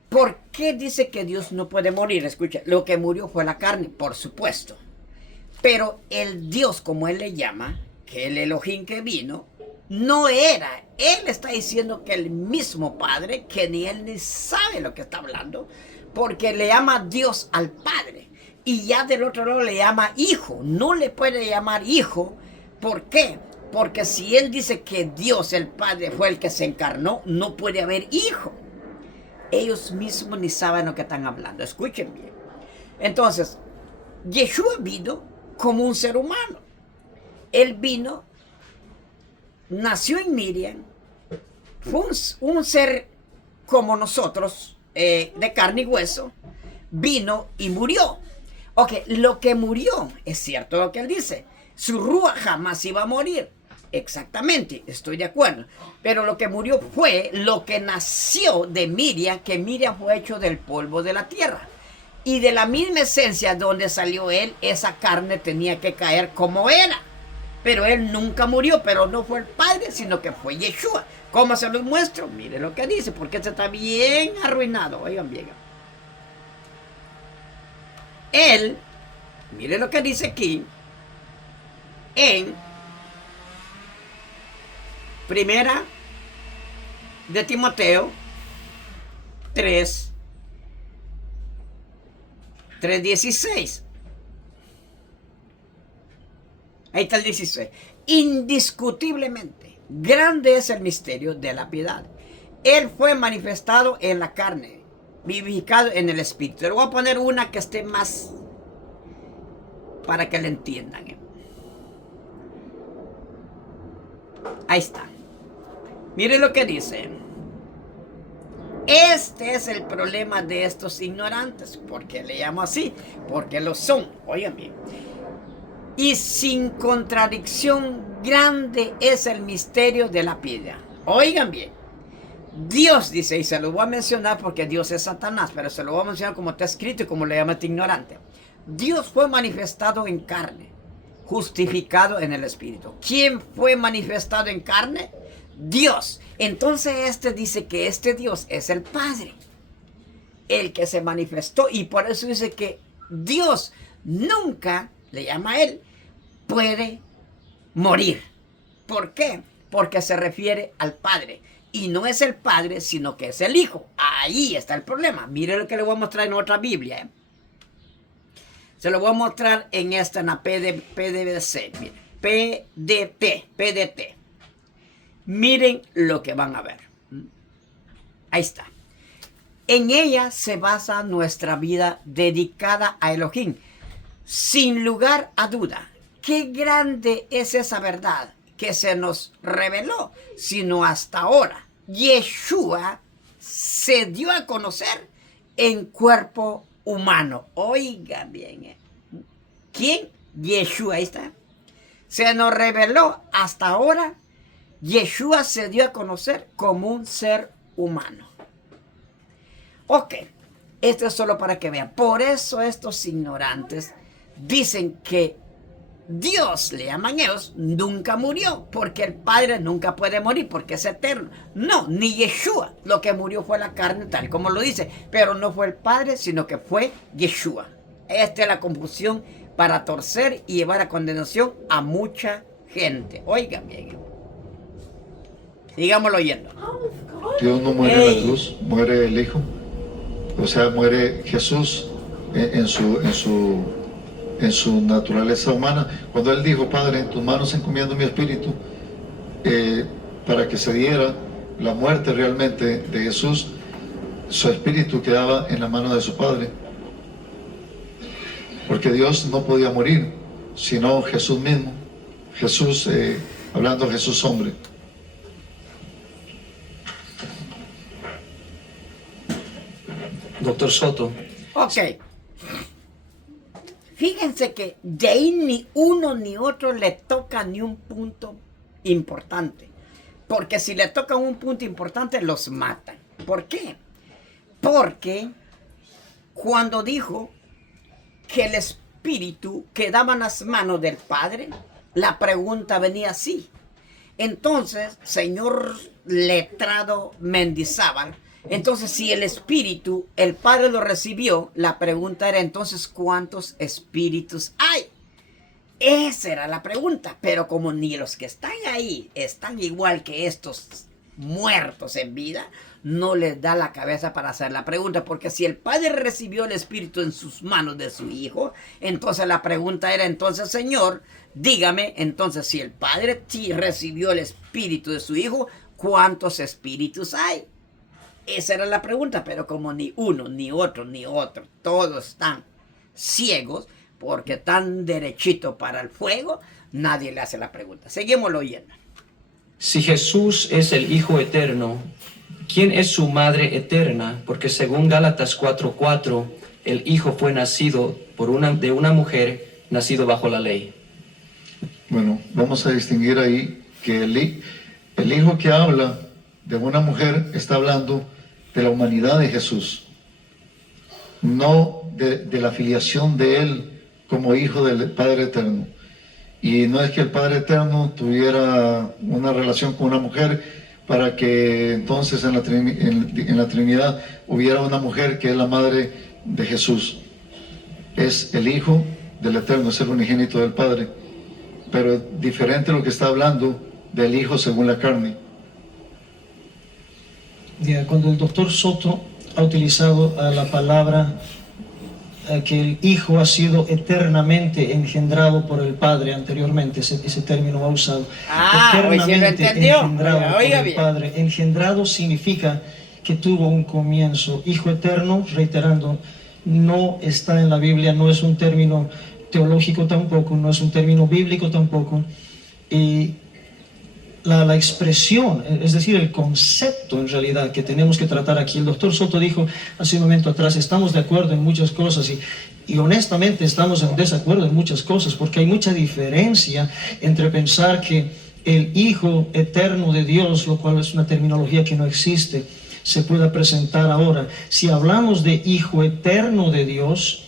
¿Por qué dice que Dios no puede morir? Escucha, lo que murió fue la carne, por supuesto. Pero el Dios, como él le llama, que el Elohim que vino, no era. Él está diciendo que el mismo Padre, que ni él ni sabe lo que está hablando, porque le llama Dios al Padre. Y ya del otro lado le llama Hijo. No le puede llamar Hijo. ¿Por qué? Porque si él dice que Dios, el Padre, fue el que se encarnó, no puede haber Hijo. Ellos mismos ni saben lo que están hablando. Escuchen bien. Entonces, Yeshua vino como un ser humano. Él vino, nació en Miriam, fue un ser como nosotros, de carne y hueso, vino y murió. Ok, lo que murió, es cierto lo que él dice, su rúa jamás iba a morir. Exactamente, estoy de acuerdo. Pero lo que murió fue lo que nació de Miriam, que Miriam fue hecho del polvo de la tierra. Y de la misma esencia donde salió él, esa carne tenía que caer como era. Pero él nunca murió, pero no fue el Padre, sino que fue Yeshua. ¿Cómo se los muestro? Mire lo que dice, porque este está bien arruinado. Oigan bien. Él, mire lo que dice aquí, en Primera de Timoteo 3:16. Ahí está el 16. Indiscutiblemente, grande es el misterio de la piedad. Él fue manifestado en la carne, vivificado en el espíritu. Le voy a poner una que esté más para que le entiendan. Ahí está. Mire lo que dice. Este es el problema de estos ignorantes. ¿Por qué le llamo así? Porque lo son. Oigan bien. Y sin contradicción grande es el misterio de la piedad. Oigan bien. Dios dice, y se lo voy a mencionar porque Dios es Satanás, pero se lo voy a mencionar como está escrito y como le llama este ignorante. Dios fue manifestado en carne, justificado en el espíritu. ¿Quién fue manifestado en carne? Dios. Entonces este dice que este Dios es el Padre, el que se manifestó, y por eso dice que Dios nunca, le llama a él, puede morir. ¿Por qué? Porque se refiere al Padre. Y no es el Padre, sino que es el Hijo. Ahí está el problema. Mire lo que le voy a mostrar en otra Biblia. Se lo voy a mostrar en esta, en la PDC. Mire, PDT. Miren lo que van a ver. Ahí está. En ella se basa nuestra vida dedicada a Elohim. Sin lugar a duda, qué grande es esa verdad que se nos reveló, sino hasta ahora. Yeshua se dio a conocer en cuerpo humano. Oigan bien. ¿Quién? Yeshua, ahí está. Se nos reveló hasta ahora. Yeshua se dio a conocer como un ser humano. Ok, esto es solo para que vean. Por eso estos ignorantes dicen que Dios, le llaman ellos, nunca murió, porque el Padre nunca puede morir, porque es eterno. No, ni Yeshua. Lo que murió fue la carne, tal como lo dice, pero no fue el Padre, sino que fue Yeshua. Esta es la confusión para torcer y llevar a condenación a mucha gente. Oigan bien. Sigámoslo oyendo. Dios no muere en la cruz, muere el Hijo. O sea, muere Jesús en su naturaleza humana. Cuando Él dijo, Padre, en tus manos encomiendo mi espíritu, para que se diera la muerte realmente de Jesús, su espíritu quedaba en la mano de su Padre. Porque Dios no podía morir, sino Jesús mismo. Jesús, hablando Jesús hombre. Doctor Soto. Ok. Fíjense que de ahí ni uno ni otro le toca ni un punto importante. Porque si le tocan un punto importante, los matan. ¿Por qué? Porque cuando dijo que el Espíritu quedaba en las manos del Padre, la pregunta venía así. Entonces, señor letrado Mendizábal, entonces si el Espíritu, el Padre lo recibió, la pregunta era entonces ¿cuántos espíritus hay? Esa era la pregunta, pero como ni los que están ahí están igual que estos muertos en vida, no les da la cabeza para hacer la pregunta, porque si el Padre recibió el Espíritu en sus manos de su Hijo, entonces la pregunta era, entonces Señor, dígame, entonces si el Padre sí recibió el Espíritu de su Hijo, ¿cuántos espíritus hay? Esa era la pregunta, pero como ni uno, ni otro, todos están ciegos, porque están derechito para el fuego, nadie le hace la pregunta. Seguimoslo oyendo. Si Jesús es el Hijo eterno, ¿quién es su madre eterna? Porque según Gálatas 4:4, el Hijo fue nacido de una mujer, nacido bajo la ley. Bueno, vamos a distinguir ahí que el Hijo que habla de una mujer está hablando de la humanidad de Jesús, no de la filiación de Él como Hijo del Padre Eterno. Y no es que el Padre Eterno tuviera una relación con una mujer para que entonces en la Trinidad hubiera una mujer que es la madre de Jesús. Es el Hijo del Eterno, es el unigénito del Padre, pero diferente lo que está hablando del Hijo según la carne. Cuando el doctor Soto ha utilizado la palabra que el Hijo ha sido eternamente engendrado por el Padre anteriormente, ese término ha usado. Eternamente engendrado por el Padre. Engendrado significa que tuvo un comienzo. Hijo eterno, reiterando, no está en la Biblia, no es un término teológico tampoco, no es un término bíblico tampoco. Y la expresión, es decir, el concepto en realidad que tenemos que tratar aquí. El doctor Soto dijo hace un momento atrás, estamos de acuerdo en muchas cosas y honestamente estamos en desacuerdo en muchas cosas, porque hay mucha diferencia entre pensar que el Hijo eterno de Dios, lo cual es una terminología que no existe, se pueda presentar ahora. Si hablamos de Hijo eterno de Dios,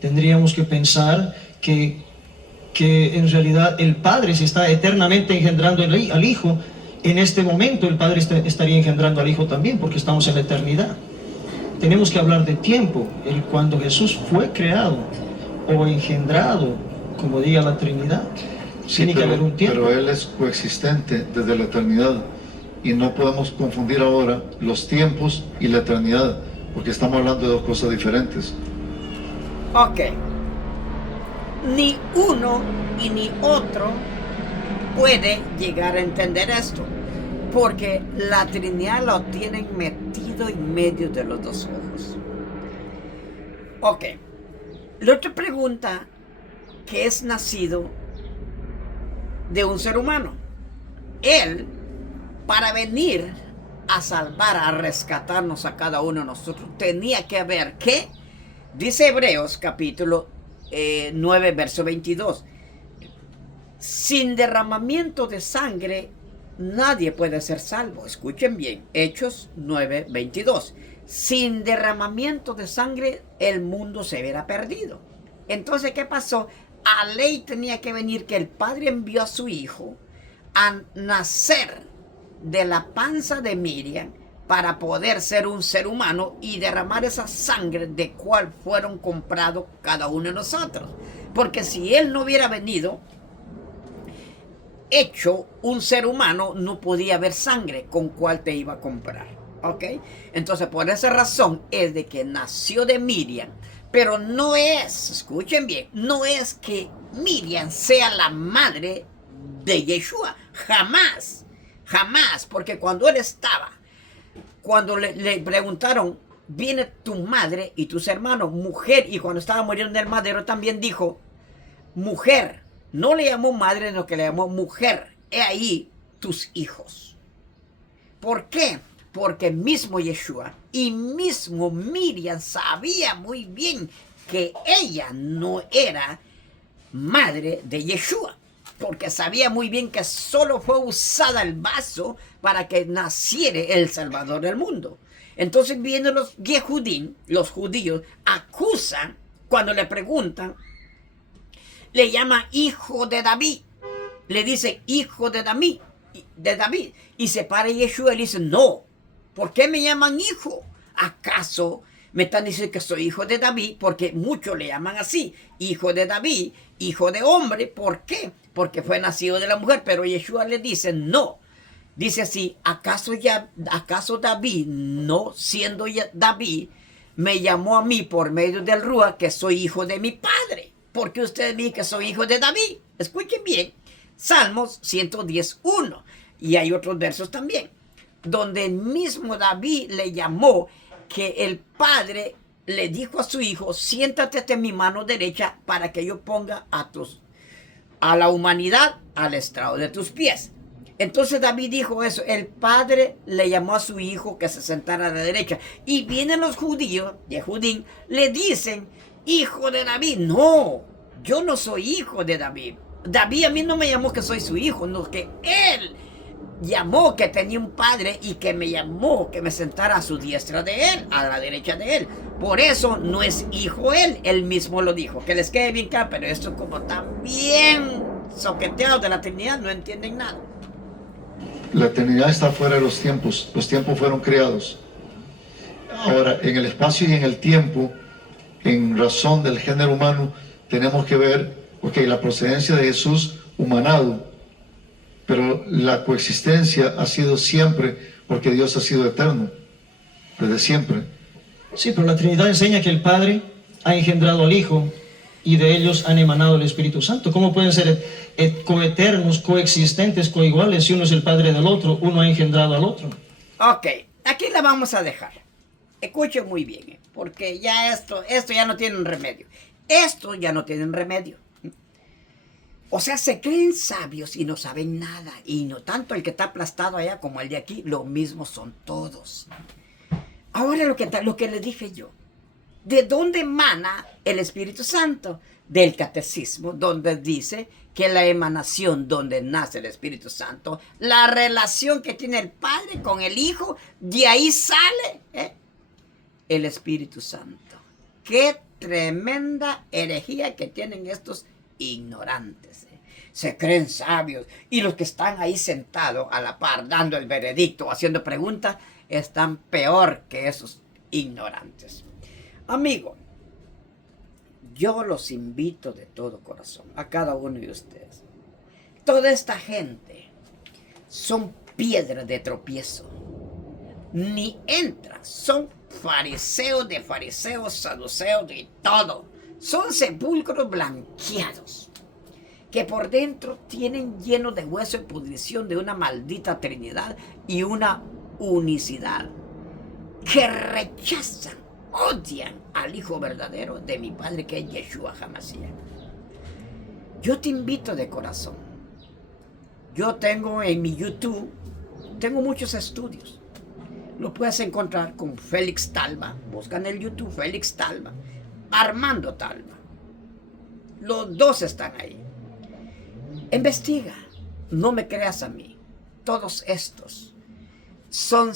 tendríamos que pensar que en realidad el Padre se está eternamente engendrando al Hijo. En este momento el Padre estaría engendrando al Hijo también, porque estamos en la eternidad. Tenemos que hablar de tiempo, cuando Jesús fue creado o engendrado, como diga la Trinidad. Sí, tiene que haber un tiempo. Pero Él es coexistente desde la eternidad y no podemos confundir ahora los tiempos y la eternidad, porque estamos hablando de dos cosas diferentes. Ok. Ni uno y ni otro puede llegar a entender esto, porque la Trinidad lo tienen metido en medio de los dos ojos. Ok. La otra pregunta, que es nacido de un ser humano. Él, para venir a salvar, a rescatarnos a cada uno de nosotros, tenía que haber, ¿qué? Dice Hebreos capítulo 9, verso 22. Sin derramamiento de sangre, nadie puede ser salvo. Escuchen bien, Hechos 9, 22. sin derramamiento de sangre el mundo se hubiera perdido. Entonces, ¿qué pasó? A ley tenía que venir que el Padre envió a su hijo a nacer de la panza de Miriam para poder ser un ser humano y derramar esa sangre de cual fueron comprados cada uno de nosotros. Porque si él no hubiera venido hecho un ser humano, no podía haber sangre con cual te iba a comprar. ¿Ok? Entonces, por esa razón es de que nació de Miriam. Pero no es, escuchen bien, no es que Miriam sea la madre de Yeshua. Jamás, jamás. Porque cuando él estaba, cuando le preguntaron, viene tu madre y tus hermanos, mujer, y cuando estaba muriendo en el madero también dijo, mujer. No le llamó madre, sino que le llamó mujer. He ahí tus hijos. ¿Por qué? Porque mismo Yeshua y mismo Miriam sabía muy bien que ella no era madre de Yeshua. Porque sabía muy bien que solo fue usada el vaso para que naciera el Salvador del mundo. Entonces vienen los Yehudim, los judíos, acusan cuando le preguntan, le llama hijo de David. Le dice hijo de David. Y se para Yeshua y le dice, no, ¿por qué me llaman hijo? ¿Acaso me están diciendo que soy hijo de David? Porque muchos le llaman así, hijo de David, hijo de hombre. ¿Por qué? Porque fue nacido de la mujer. Pero Yeshua le dice, no. Dice así, ¿acaso David, no siendo ya David, me llamó a mí por medio del Rúa que soy hijo de mi padre? Porque ustedes dicen que soy hijo de David. Escuchen bien. Salmos 110:1. Y hay otros versos también, donde el mismo David le llamó que el padre le dijo a su hijo, siéntate en mi mano derecha para que yo ponga a la humanidad al estrado de tus pies. Entonces David dijo eso, el padre le llamó a su hijo que se sentara a la derecha. Y vienen los judíos, Yehudim, le dicen, hijo de David. No, yo no soy hijo de David. David a mí no me llamó que soy su hijo, no, que él llamó que tenía un padre y que me llamó que me sentara a su diestra de él, a la derecha de él. Por eso no es hijo él mismo lo dijo. Que les quede bien claro, pero esto como también soqueteados de la Trinidad no entienden nada. La eternidad está fuera de los tiempos fueron creados. Ahora, en el espacio y en el tiempo, en razón del género humano, tenemos que ver, la procedencia de Jesús humanado, pero la coexistencia ha sido siempre, porque Dios ha sido eterno, desde siempre. Sí, pero la Trinidad enseña que el Padre ha engendrado al Hijo y de ellos han emanado el Espíritu Santo. ¿Cómo pueden ser coeternos, coexistentes, coiguales si uno es el Padre del otro, uno ha engendrado al otro? Ok, aquí la vamos a dejar. Escuchen muy bien, porque ya esto ya no tiene remedio. Esto ya no tiene remedio. O sea, se creen sabios y no saben nada. Y no tanto el que está aplastado allá como el de aquí, lo mismo son todos. Ahora lo que les dije yo. ¿De dónde emana el Espíritu Santo? Del Catecismo, donde dice que la emanación donde nace el Espíritu Santo, la relación que tiene el Padre con el Hijo, de ahí sale el Espíritu Santo. ¡Qué tremenda herejía que tienen estos ignorantes! Se creen sabios y los que están ahí sentados a la par dando el veredicto, haciendo preguntas, están peor que esos ignorantes. Amigo, yo los invito de todo corazón a cada uno de ustedes. Toda esta gente son piedras de tropiezo. Ni entran, son fariseos de fariseos, saduceos de todo. Son sepulcros blanqueados que por dentro tienen lleno de hueso y pudrición de una maldita Trinidad y una unicidad, que rechazan, odian al Hijo verdadero de mi Padre, que es Yeshua HaMashiach. Yo te invito de corazón. Yo tengo en mi YouTube, tengo muchos estudios. Lo puedes encontrar con Félix Talma. Buscan en el YouTube Félix Talma, Armando Talma. Los dos están ahí. Investiga, no me creas a mí. Todos estos son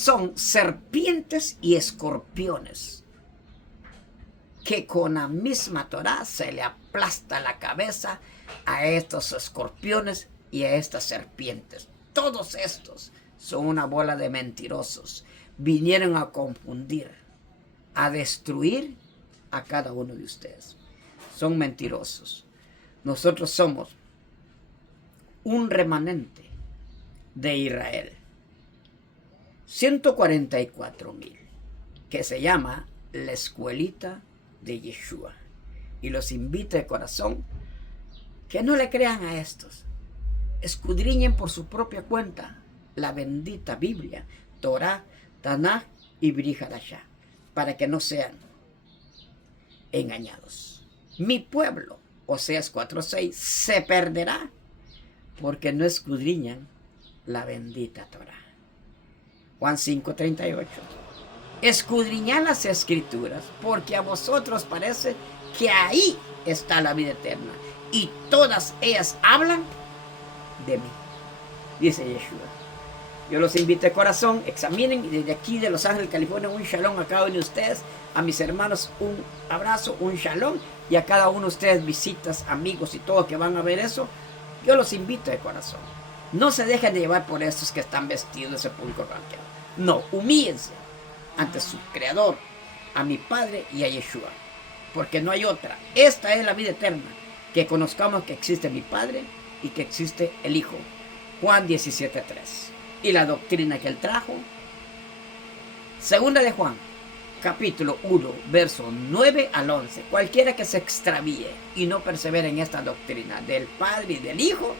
son serpientes y escorpiones, que con la misma Torá se le aplasta la cabeza a estos escorpiones y a estas serpientes. Todos estos son una bola de mentirosos. Vinieron a confundir, a destruir a cada uno de ustedes. Son mentirosos. Nosotros somos un remanente de Israel. 144,000, que se llama la escuelita de Yeshua. Y los invito de corazón que no le crean a estos. Escudriñen por su propia cuenta la bendita Biblia, Torah, Tanaj y Brit Hadashah, para que no sean engañados. Mi pueblo, Oseas 4:6, se perderá porque no escudriñan la bendita Torah. Juan 5:38. Escudriñad las escrituras, porque a vosotros parece que ahí está la vida eterna, y todas ellas hablan de mí, dice Yeshua. Yo los invito de corazón, examinen, y desde aquí de Los Ángeles, California, un shalom a cada uno de ustedes, a mis hermanos un abrazo, un shalom, y a cada uno de ustedes, visitas, amigos y todos que van a ver eso, yo los invito de corazón. No se dejen de llevar por estos que están vestidos de sepulcro blanqueado. No, humíllense ante su Creador, a mi Padre y a Yeshua, porque no hay otra. Esta es la vida eterna, que conozcamos que existe mi Padre y que existe el Hijo. Juan 17:3. Y la doctrina que él trajo, segunda de Juan, capítulo 1, verso 9 al 11. Cualquiera que se extravíe y no persevere en esta doctrina del Padre y del Hijo,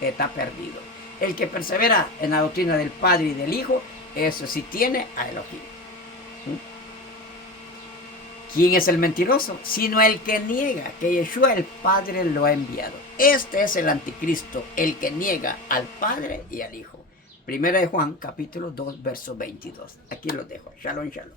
está perdido. El que persevera en la doctrina del Padre y del Hijo, eso sí tiene a Elohim. ¿Quién es el mentiroso? Sino el que niega que Yeshua el Padre lo ha enviado. Este es el anticristo, el que niega al Padre y al Hijo. Primera de Juan, capítulo 2, verso 22. Aquí lo dejo. Shalom, shalom.